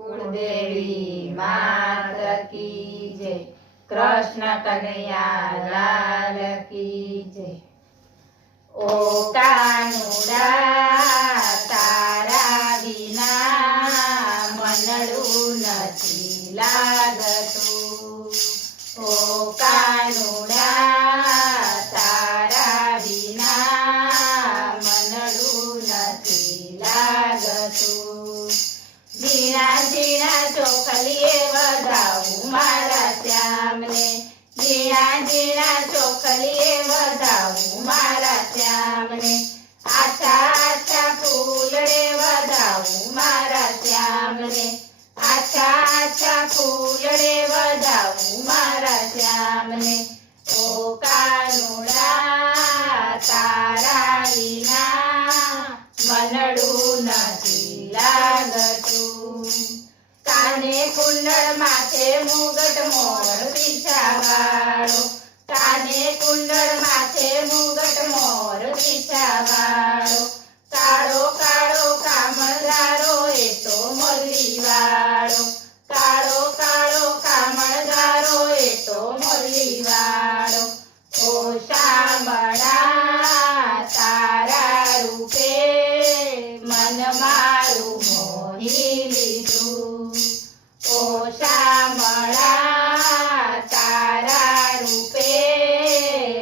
कुलदेवी मात की जय। कृष्ण कन्हैया लाल की जय। ओ कानुड़ा तारा विना मनडू नथी लागतुं। ओ कानुड़ा तारा विना मनडू नथी लागतुं। झीणा झीणा ચોખલીએ વધાવું મારા શ્યામને। झीणा झीणा ચોખલીએ વધાવું મારા શ્યામને। આછા આછા ફૂલડે વધાવું મારા શ્યામને। આછા આછા ફૂલડે વધાવું મારા શ્યામને। ઓ કાનુડા તારા વિના મનડું નથી લાગતું। કાને કુંડળ માથે મુગટ મોર પીછાવાળો। કાને કુંડળ માથે મુગટ મોર પીછાવાળો। કાળો કાળો કામળદારો એ તો મોરલીવાળો। કાળો કાળો કામળદારો એ તો મોરલીવાળો। ઓ શામળા તારા રૂપે મન મારું મોહી લીધું। ઓ શામળા તારા રૂપે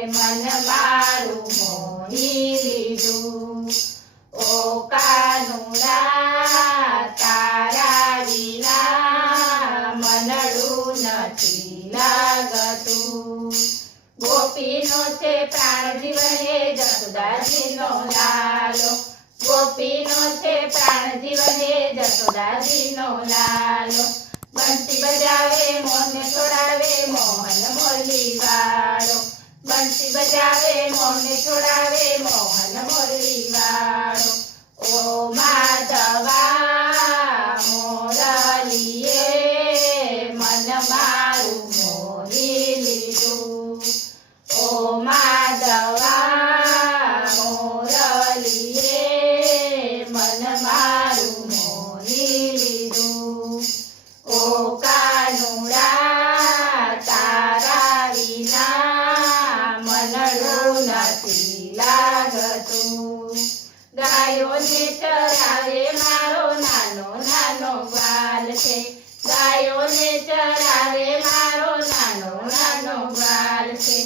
મન મારું મોહી લીધું। ઓ કાનુડા તારા વિના મનડું નથી લાગતું। ગોપીનો છે પ્રાણ જીવને જસોદાજીનો લાલો। ગોપીનો છે પ્રાણ જીવને જસોદાજીનો લાલો। બંસી બજાવે મોહને છોડાવે મોહન મોરલીવાળો। બંસી બજાવે મોહને છોડાવે મોહન મોરલીવાળો। ઓ માધવા મોરલીએ મન મારું મોહી લીધું। ઓ માધવા મોરલીએ મન મારું મોહી લીધું। ઓ કાનુડા તારા વિના મનડું નથી લાગતું। ગાયોને ચરાવે મારો નાનો નાનો ગ્વાલ છે। ગાયોને ચરાવે મારો નાનો નાનો ગ્વાલ છે।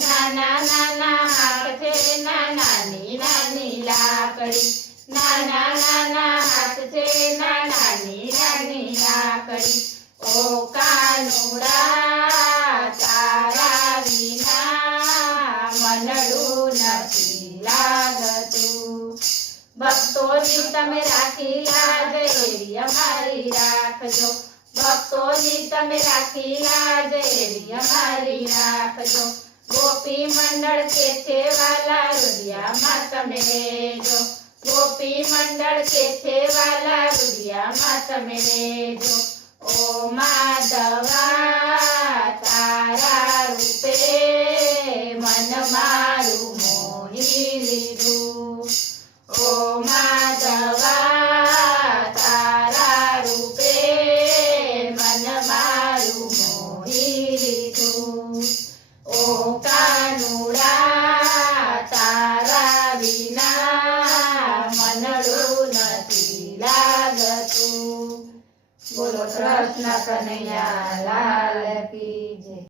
નાના નાના હાથ છે નાની નાની લાકડી। નાના નાના હાથ છે નાની નાની લાકડી। ઓ કાનુડા તારા વિના મનડું નથી લાગતું। ભક્તોની તમે રાખી લાજ એવી અમારી રાખજો। ભક્તોની તમે રાખી લાજ એવી અમારી રાખજો। ગોપી મંડળ કે છે વાલા રુદિયામાં તમે રહેજો। ગોપી મંડળ કે છે વાલા રુદિયામાં તમે રહેજો। ઓ માધવા તારા રૂપે મન મારું મોહી લીધું। ઓ માધવા તારા રૂપે મન મારું મોહી લીધું। ઓ કાનુડા તારા વિના મનડું નથી લાગતું। બોલો કૃષ્ણ કનૈયા લાલ કી જય।